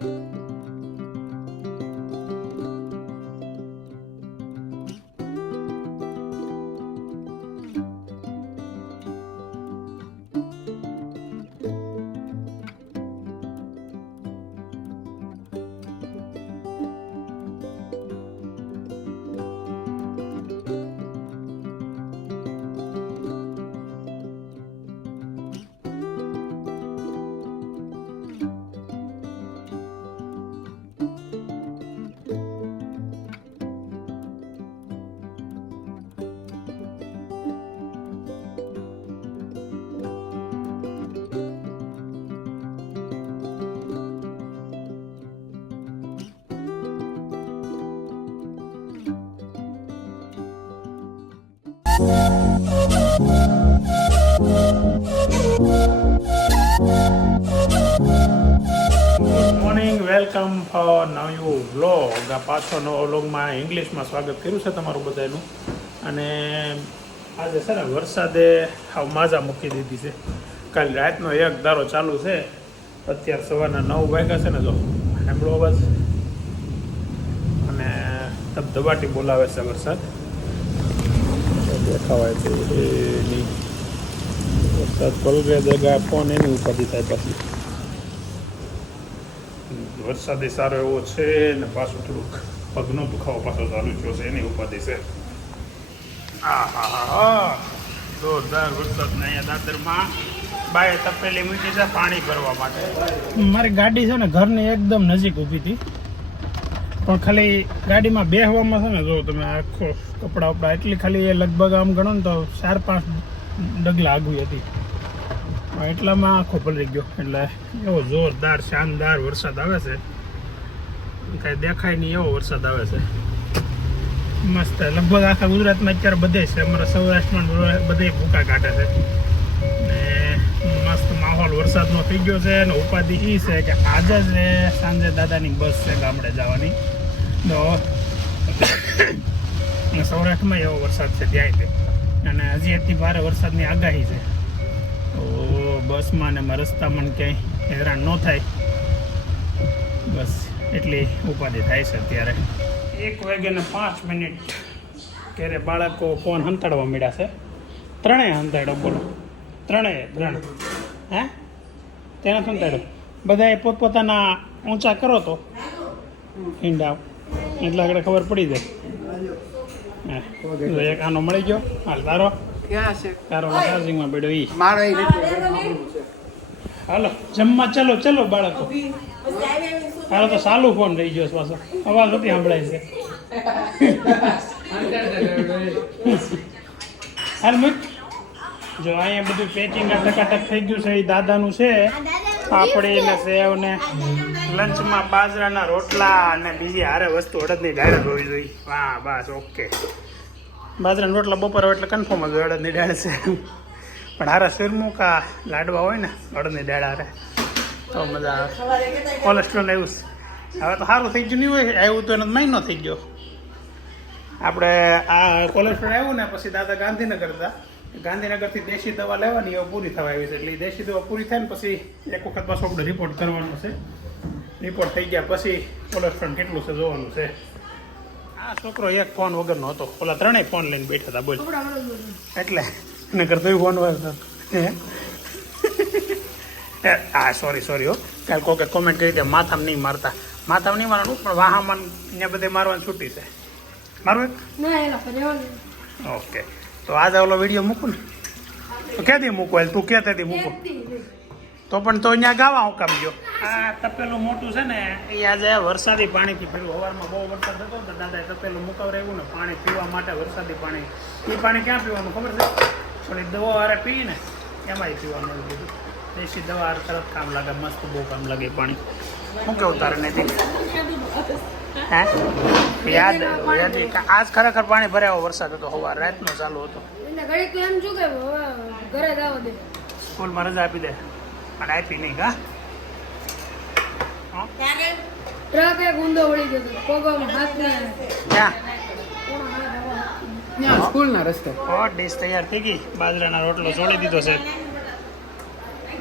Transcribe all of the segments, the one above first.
Good welcome for નવ vlog. આ પાછો નવો વ્લોગમાં ઇંગ્લિશમાં સ્વાગત કર્યું છે તમારું બધાનું. અને આજે છે ને વરસાદે હાવ માજા મૂકી દીધી છે. કાલ રાતનો એક ધારો ચાલુ છે. અત્યારે સવારના નવ વાગ્યા છે ને જો, સાંભળો અવાજ. અને ધબધબાટી બોલાવે છે વરસાદ. દેખાવાય છે. વરસાદ પલગે દેગા ફોન એની ઉપાધિ થાય પછી. વરસાદે સારો એવો છે ને પાછું થોડુંક પગનો દુખાવો પાછો ચાલુ થયો છે, એની ઉપાધિ છે. હા હા હા. જોરદાર વરસાદ ને અહીંયા દાદરમાં. બાય તપેલી મૂકી છે પાણી ભરવા માટે. મારી ગાડી છે ને ઘરની એકદમ નજીક ઊભી હતી. પણ ખાલી ગાડીમાં બેસવામાં છે ને, જો તમે આખો કપડા વપડા એટલી ખાલી એ લગભગ આમ ગણો ને તો ચાર પાંચ ડગલા આગવી હતી. એટલામાં આખો પલળી ગયો. એટલે એવો જોરદાર, શાનદાર વરસાદ આવે છે. કાંઈ દેખાય નહીં એવો વરસાદ આવે છે. મસ્ત. લગભગ આખા ગુજરાતમાં અત્યારે બધે છે. અમારા સૌરાષ્ટ્રમાં બધે ભૂકા કાઢે છે. ને મસ્ત માહોલ વરસાદનો થઈ ગયો છે અને ઉપાધિ એ છે કે આજે જ સાંજે દાદાની બસ છે ગામડે જવાની. તો સૌરાષ્ટ્રમાં એવો વરસાદ છે ત્યાં અને હજી એટલી ભારે વરસાદની આગાહી છે. તો બસમાં ને રસ્તામાં ક્યાંય હેરાન ન થાય. બસ એટલી ઉપાધિ થાય છે અત્યારે. એક વાગ્યાને પાંચ મિનિટ ત્યારે બાળકો ફોન હંતાડવા મળ્યા છે. ત્રણેય હંતાડો બોલો. ત્રણેય, ત્રણ. હે? તેને હંતાડો બધાએ પોતપોતાના ઊંચા કરો તો. ઈંડા એટલે આગળ ખબર પડી જાય. એક આનો મળી ગયો. હાલ તારો ક્યાં છે? તારો ઈ. મારો રીતે હાલો જમવા ચલો ચલો બાળકો. હાલો તો સાલું ફોન રહી ગયો પાછો. અવાજ નથી સંભળાય છે. હાલ મૂક. જો અહીંયા બધું પેકિંગ અટકાટક થઈ ગયું છે એ દાદાનું છે. પાપડી ને સેવ ને લંચમાં બાજરાના રોટલા અને બીજી હારે વસ્તુ અડદની ડાયરેક્ટ હોવી જોઈએ. વાહ બસ ઓકે બાજરાના રોટલા બપોર હોય એટલે કન્ફર્મ જ અડદની દાળ છે. પણ હારા શિરમુકા લાડવા હોય ને, અડદની દાળ હારે. તો મજા આવે. કોલેસ્ટ્રોલ આવ્યું હવે તો સારું થઈ ગયું નહીં હોય, આવ્યું તો એનો મહિનો થઈ ગયો. આપણે આ કોલેસ્ટ્રોલ આવ્યું ને, પછી દાદા ગાંધીનગર હતા. ગાંધીનગરથી દેશી દવા લેવાની એ પૂરી થવા આવી છે. એટલે દેશી દવા પૂરી થાય ને પછી એક વખત પાછો આપણે રિપોર્ટ કરવાનો છે. રિપોર્ટ થઈ ગયા પછી કોલેસ્ટ્રોલ કેટલું છે જોવાનું છે. આ છોકરો એક ફોન વગરનો હતો. ઓલા ત્રણેય ફોન લઈને બેઠા હતા બોલ. એટલે એને કરતો ફોન વગર હે? સોરી સોરી હો. કાલે કોકે કોમેન્ટ કરી દે માથામાં નહીં મારતા. માથામાં નહીં મારવાનું પણ વાહામાં ને બધે મારવાની છૂટી છે. મારું એક? ના ઓકે તો આજે ઓલો વીડિયો મૂકું ને? ક્યાંથી મૂકું? એટલે તું ક્યાંથી મૂકું? તો પણ તો અહીંયા ગાવા હું કામ ગયો? આ તપેલું મોટું છે ને એ આજે વરસાદી પાણીથી પેલું સવારમાં બહુ વરસાદ હતો તો દાદાએ તપેલું મુકાવરાવ્યું ને પાણી પીવા માટે વરસાદી પાણી. એ પાણી ક્યાં પીવાનું ખબર છે? થોડી દવા હારે પી ને એમાંય પીવાનું બધું દેશી દવા હારે તરત કામ લાગે મસ્ત બહુ કામ લાગે પાણી. શું કેવું તારે નથી હે? યાદ યાદ આજ ખરેખર પાણી ભરાયો વરસાદ હતો સવાર રાતનો ચાલુ હતો. એટલે તો એમ છું કે ઘરે જાવ આવો દે. સ્કૂલમાં રજા આપી દે. પણ આપી નહીં કા ટ્રક એક ઊંધો વળી ગયો હતો પગમાં હાથ ને ક્યાં? ત્યાં સ્કૂલના રસ્તે. ઓ ડીશ તૈયાર થઈ ગઈ. બાજરાના રોટલો છોડી દીધો છે.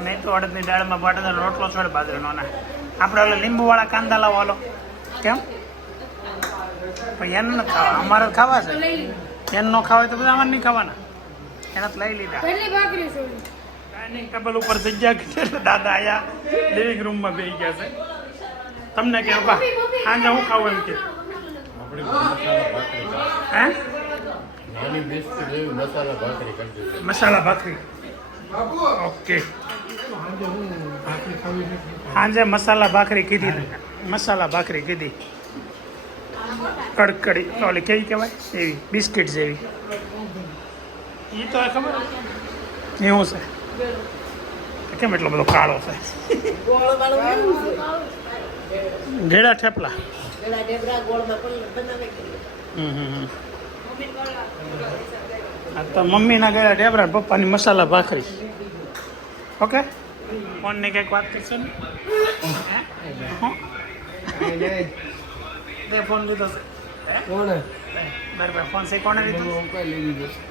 નહીં તો અડદની દાળમાં બાટાનો રોટલો છોડે બાજરાનો ના. આપણે ઓલા લીંબુવાળા કાંદા લાવો હાલો. કેમ? પણ એને ખાવા. અમારે ખાવા છે. એને ન ખાવા હોય તો બધા અમારે નહીં ખાવાના. એના તો લઈ લીધા. પહેલી ભાખરી છોડી. ડાઇનિંગ ટેબલ ઉપર જગ્યા એટલે દાદા આયા. લિવિંગ રૂમમાં બેસી ગયા છે. તમને કે બા સાંજે હું ખાવું એમ કે? મસાલા ભાખરી હે? નાની બેસતી લેવી મસાલા ભાખરી કરી દીધી મસાલા ભાખરી. ઓકે. સાંજે મસાલા ભાખરી કીધી મસાલા ભાખરી કીધી. કડકડી. ઓલી કેવી કહેવાય? એવી. બિસ્કિટ જેવી. એ તો ખબર. એવું છે. કેમ એટલો બધો કાળો છે? ઘેડા ઠેપલા. હમ હમ હમ. આ તો મમ્મીના ગયા ડેબરા પપ્પાની મસાલા ભાખરી. ઓકે? ફોનની કંઈક વાત કરશો ને? હે? હું? તે ફોન લીધો છે. હે? કોણે બરાબર ફોન છે કોને લીધો?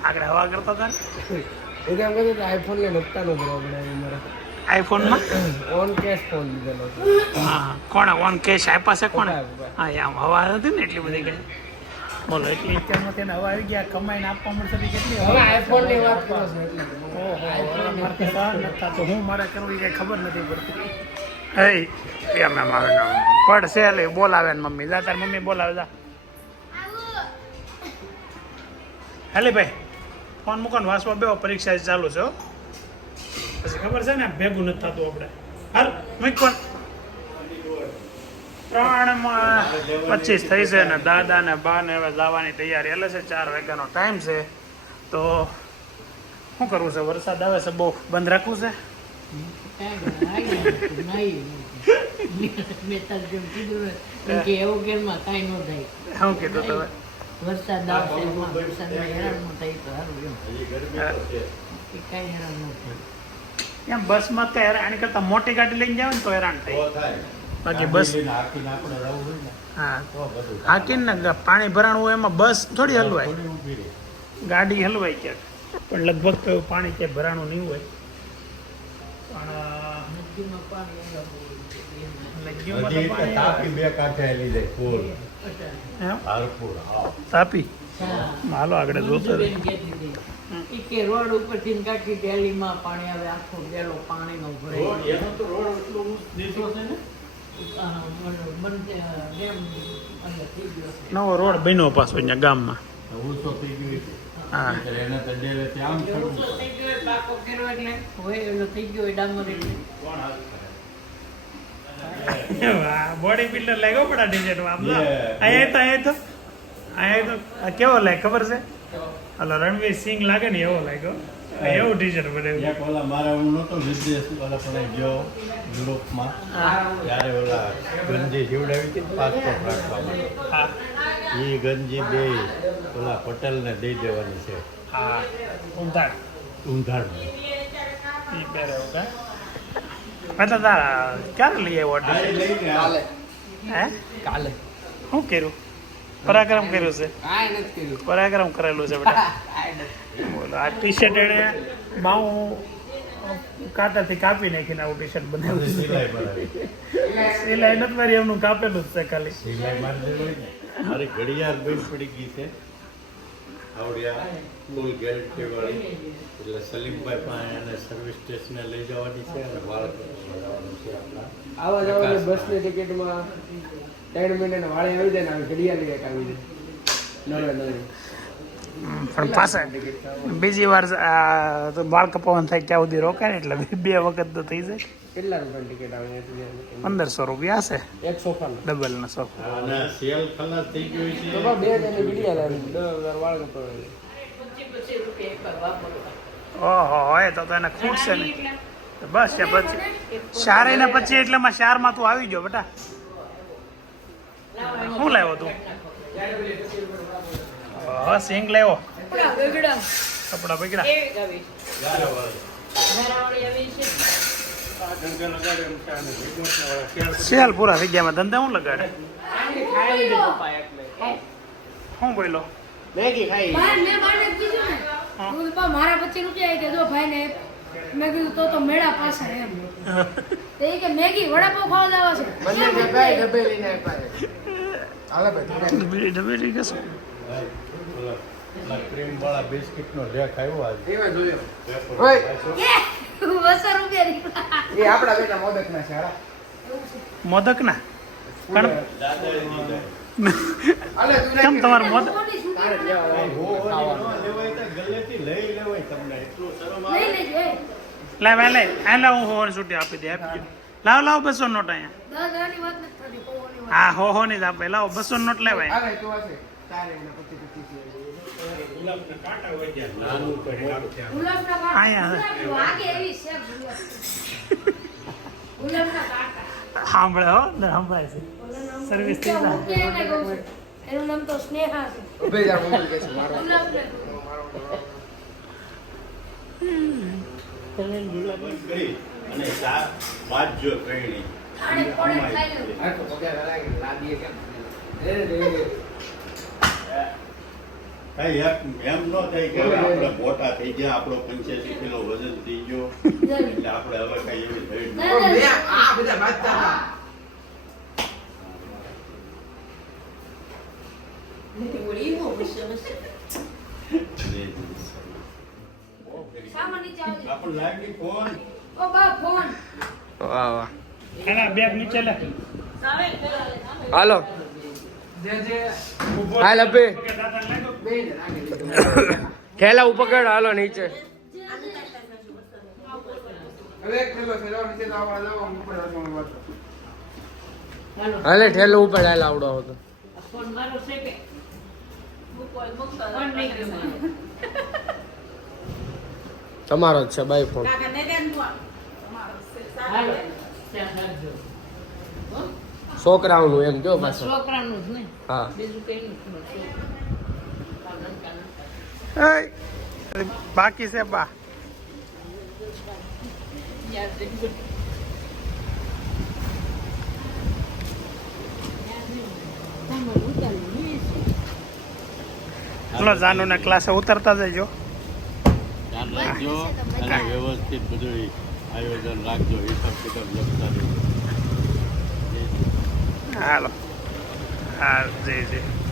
આગળ હવા કરતો હતા એ તો એમ કહેતો હતો આઈફોન લઈને હપ્તાનો પ્રોબ્લેમ મારે. આઈફોનમાં ઓન કેશ ફોન લીધેલો હા કોણે? ઓન કેશ આપ્યા છે કોણે. હા આમ હવા હતી ને એટલી બધી ગઈ બોલો એટલી. અત્યારમાં તેને હવા આવી ગયા કમાઈને આપવા મળશે કેટલી હવે આઈફોનની વાત કરો છો એટલે. તો હું મારે કરવું કઈ ખબર નથી પડતી. હે એમ એમ આવે ને. પડશે એટલે બોલાવે ને મમ્મી. જા તાર મમ્મી બોલાવે જા. હેલી ભાઈ. ફોન મૂકો ને વાંચવા બેહો પરીક્ષા ચાલુ છે પછી ખબર છે ને ભેગું નથી થતું આપણે. હાલ. મૂક ફોન. ત્રણમાં પચીસ થઈ છે ને દાદા ને બા ને હવે લાવવાની તૈયારી. એટલે છે ચાર વાગ્યાનો ટાઈમ છે. તો શું કરવું છે? વરસાદ આવે છે બહુ બંધ રાખવું છે? એવું ઘેરમાં કાંઈ ન થાય. શું કીધું તમે વરસાદ આવશે એમાં વરસાદમાં હેરાન ન થાય તો સારું એમ. કાંઈ હેરાન ન થાય. એમ બસમાં તો હેરાન કરતા કરતાં મોટી ગાડી લઈને જાવ ને તો હેરાન થાય. બાકી બસ હા. હાકીને ને પાણી ભરાણું હોય એમાં બસ થોડી હલવાય. ગાડી હલવાય ક્યાંક. પણ લગભગ તો એવું પાણી ક્યાંય ભરાણું નહીં હોય. પણ નદીમાં પાણી. તાપી બે કાંઠે લીધે ફૂલ. તાપી? હાલો આગળ જોતો કે રોડ ઉપરથી ડેલીમાં પાણી આવે આખો ડેલો પાણીનો ભરાઈ એનો તો રોડ એટલો છે ને. નવો રોડ બન્યો પાછો અહીંયા ગામમાં. ઊંચો થઈ ગયો હા. એના તો ડેલે ત્યાં ઊંચો થઈ ગયો હોય, પાકો એટલે હોય એટલો થઈ ગયો હોય ડામર એટલે. કોણ? બોડી બિલ્ડર લાગ્યો પડા ડિઝાઇનમાં. અહીંયા તો અહીંયા તો. અહીંયા તો આ કેવો લાગે ખબર છે? હલો રણવીર સિંહ લાગે ને એવો લાગ્યો. એવું ટીચર ઓલા મારા હું નહોતો વિદેશ ઓલા પણ ગયો યુરોપમાં. ત્યારે ઓલા ગંજી જીવડાવી હતી પાસપોર્ટ રાખવા માટે. હા. એ ગંજી બે ઓલા પટેલને દઈ દેવાની છે. હા. ઊંધાડ ઊંધાડ ઈ પહેરે એવું કાં? મેં તો તારા ક્યારે લઈ આવ્યો ઓર્ડર કાલે. હે? કાલે. શું કર્યું? પરાક્રમ કર્યું છે? કાંઈ નથી કર્યું. પરાક્રમ કરેલું છે બેટા. બોલો આ ટી શર્ટ એણે માઉ કાંટાથી કાપી નાખીને આવું ટી શર્ટ બનાવ્યું સિલાઈ સિલાઈ નથી મારી એમનું કાપેલું જ છે ખાલી. સિલાઈ મારી ઘડિયાળ બંધ પડી ગઈ છે. આવડિયા ફૂલ ગેરંટી વાળી એટલે સલીમભાઈ પાસે એને સર્વિસ સ્ટેશને લઈ જવાની છે અને બાળકો જવાનું છે આપણા. આવા જવાની બસની ટિકિટમાં ત્રણ મહિના વાળે આવી જાય ને ઘડિયાળ આવી જાય. નવે નવે. પણ પાછા બીજી વાર આ તો બાળ કપાવવાનું થાય ત્યાં સુધી રોકાય ને એટલે બે- બે વખત તો થઈ જાય. કેટલા ટિકિટ આવે પંદરસો રૂપિયા હશે. એક ડબલ ના સો અને સેલ ખલાસ થઈ છે. બે આવી વાળ કપાવે રૂપિયા ઓહો હોય તો તો એને ખૂટશે ને. બસ છે પછી શારે ને પછી એટલેમાં શારમાં તું આવી ગયો બેટા. શું લાવ્યો તું? હા સિંગ લેવો. કપડા બગડા કપડા બગડા કેવી ગાવી ઘરાવાળી આવી છે. સેલ પૂરા થઈ ગયા ધંધા શું લગાડે? શું બોલો મેગી ખાઈ. મેં બારને કીધું ને હું. તો મારા પચીસ રૂપિયા આવી જો ભાઈ ને મેં કીધું તો તો મેળા પાસે એમ. તો કે મેગી વડાપાવ ખાવા જવા છે. મને કેમ ડબ્બે લઈને આપ્યા છે. હાલો ભાઈ ડબેલી ડબેલી કશું લેખ આવ્યો આજે. એ બેટા મોદકના છે. મોદક ના પણ કેમ. લે વે લે. હું હોવાની છૂટી આપી દે આપી દે. લાવ લાવ બસો નોટ અહીંયા. દસ હજારની વાત નથી થતી, પોવાની વાત. હા હો હો ની જ આપે. લાવો બસો નોટ લેવાય હાલે તું હશે તારે એના પચીસ પચીસ ગુલાબના કાંટા હોય નાનું તો મોટું. ગુલાબના કાંટા. વાગે એવી છે ગુલાબના કાંટા. સાંભળે હો ને છે. ઓલા નામ તો સર્વિસ થઈ જાય. એને નામ તો સ્નેહા છે. ઉભે જા મોબાઈલ કે છે મારો ગુલાબને બસ કરી અને ચાર પાંચ જો ત્રણેય. આને કોણે ખાઈ લો. આ તો પગાર લાગે લાદીએ કેમ? એ રે કાંઈ એમ ન થાય કે આપણે મોટા થઈ ગયા આપણો પંચ્યાસી કિલો વજન થઈ ગયો. એટલે આપણે હવે કઈ એવી થઈ. આ બધા વાંચતા હાલો. હાલ અબે થેલા ઉપર હાલો નીચે. હાલો ઠેલો ઉપર હાલ આવડો કરવાનો. તમારો જ છે બાય ફોન? છોકરાઓનું એમ કયો બસ છોકરાનું જ નહીં. હા. બીજું કઈ બાકી છે બા ચલો જાનુના ક્લાસે ઉતરતા જજો વ્યવસ્થિત બધું આયોજન રાખજો હિસાબ કિતાબ લખતા રહેજો હાલો હા જી જી.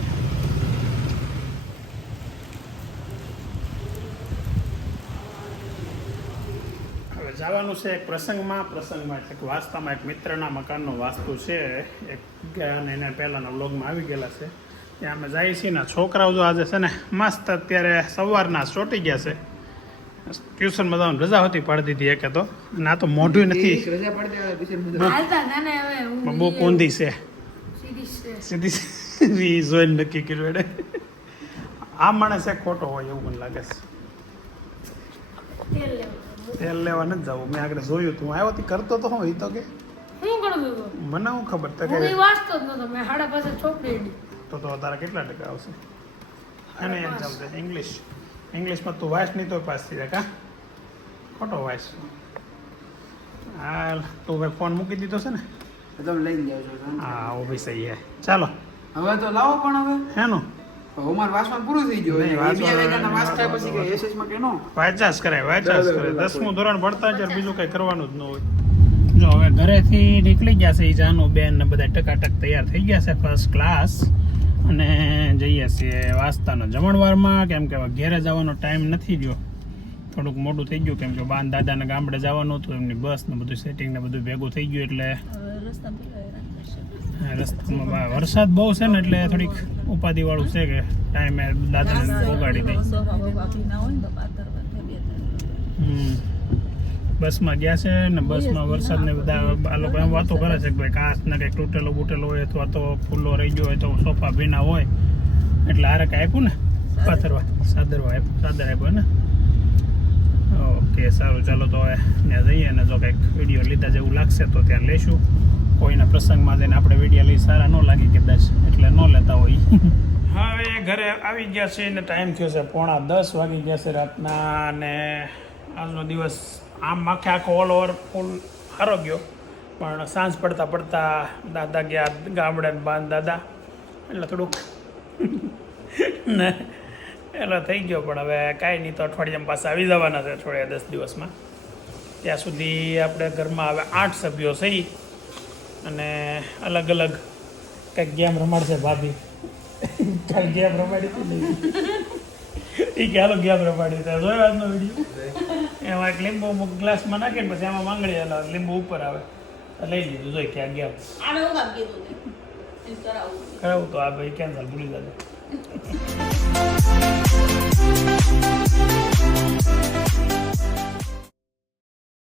જવાનું છે એક પ્રસંગમાં. પ્રસંગમાં એટલે કે વાસ્તામાં એક મિત્રના મકાનનો વાસ્તુ છે. એક ગયા એને પહેલાંના વ્લોગમાં આવી ગયેલા છે. ત્યાં અમે જઈએ છીએ ને છોકરાઓ જો આજે છે ને મસ્ત અત્યારે સવારના ચોટી ગયા છે. ટ્યુશનમાં જવાનું રજા હતી પાડી દીધી એક તો. અને આ તો મોઢું નથી. બહુ કોંધી છે. સીધી છે. સીધી સીધી જોઈને નક્કી કર્યું એટલે આ માણસ એક ખોટો હોય એવું મને લાગે છે. તેલ લેવા નથી જવું. મેં આગળ જોયું તું. આવ્યો તી કરતો તો હું એ તો કે. શું કરતો તો? મને હું ખબર તો હું કે વાંચતો જ નતો. મેં હાડા પાસે છોકરી તો તો તારા કેટલા ટકા આવશે? અને એક્ઝામ છે ઇંગ્લિશ ઇંગ્લિશમાં તું વાંચ નહીં તો પાસ થઈ જાય કા? ખોટો વાંચ. હા તું ભાઈ ફોન મૂકી દીધો છે ને? તમે લઈને જાવ છો હા ઓ ભાઈ સહી હે. ચાલો. હવે તો લાવો પણ હવે. હેનું? અમાર વાસમાં પૂરું થઈ ગયું. બે વાંચવાનું- વાસ થાય પછી કે એસએસમાં કે નો. વાંચાસ કરે વાંચાસ કરે. દસમું ધોરણ ભણતા જ્યારે બીજું કંઈ કરવાનું જ ન હોય. જો હવે ઘરેથી નીકળી ગયા છે એ જાનુ બેન ને બધા ટકાટક તૈયાર થઈ ગયા છે ફર્સ્ટ ક્લાસ અને જઈએ છીએ વાસ્તાનો જમણવારમાં. કેમ કે હવે ઘેરે જવાનો ટાઈમ નથી ગયો. થોડુંક મોડું થઈ ગયું. કેમ કે બાન દાદાને ગામડે જવાનું હતું. એમની બસ ને બધું સેટિંગ ને બધું ભેગું થઈ ગયું એટલે રસ્તામાં વરસાદ બહુ છે ને એટલે થોડીક ઉપાધિ વાળું છે કે ટાઈમે દાદાને પોગાડી દઈ. બસમાં ગયા છે ને બસમાં વરસાદ ને બધા આ લોકો એમ વાતો કરે છે કે ભાઈ કાચ ને કંઈક તૂટેલો બૂટેલો હોય અથવા તો ફૂલો રહી ગયો હોય તો સોફા ભીના હોય. એટલે આરે કાંઈ આપ્યું ને? પાથરવા. સાદરવા આપ્યું. સાદર આપ્યો ને ઓકે સારું. ચાલો તો હવે ત્યાં જઈએ ને જો કંઈક વીડિયો લીધા જેવું લાગશે તો ત્યાં લઈશું. કોઈના પ્રસંગમાં જઈને આપણે વીડિયો લઈ સારા ન લાગી કદાચ, એટલે ન લેતા હોય. હવે ઘરે આવી ગયા છે ને ટાઈમ થયો છે પોણા દસ વાગી ગયા છે રાતના અને આજનો દિવસ આમ આખે આખો ઓલ ઓવર ફૂલ સારો ગયો. પણ સાંજ પડતા પડતા દાદા ગયા ગામડે બાંધ દાદા, એટલે થોડુંક ને એટલે થઈ ગયો, પણ હવે કાંઈ નહીં તો અઠવાડિયામાં પાછા આવી જવાના છે અઠવાડિયા દસ દિવસમાં. ત્યાં સુધી આપણે ઘરમાં હવે આઠ સભ્યો થઈ અને અલગ અલગ કંઈક ગેમ રમાડશે ભાભી. કાલ ગેમ રમાડી હતી એ કે હાલો ગેમ રમાડી ત્યાં જોયો આજનો વીડિયો? એમાં એક લીંબુ અમુક ગ્લાસમાં નાખે ને પછી એમાં માંગણી હલાવે લીંબુ ઉપર આવે. લઈ લીધું જોઈ કે આ ગેમ. કરાવું તો આ ભાઈ કેન્સલ ભૂલી જજો.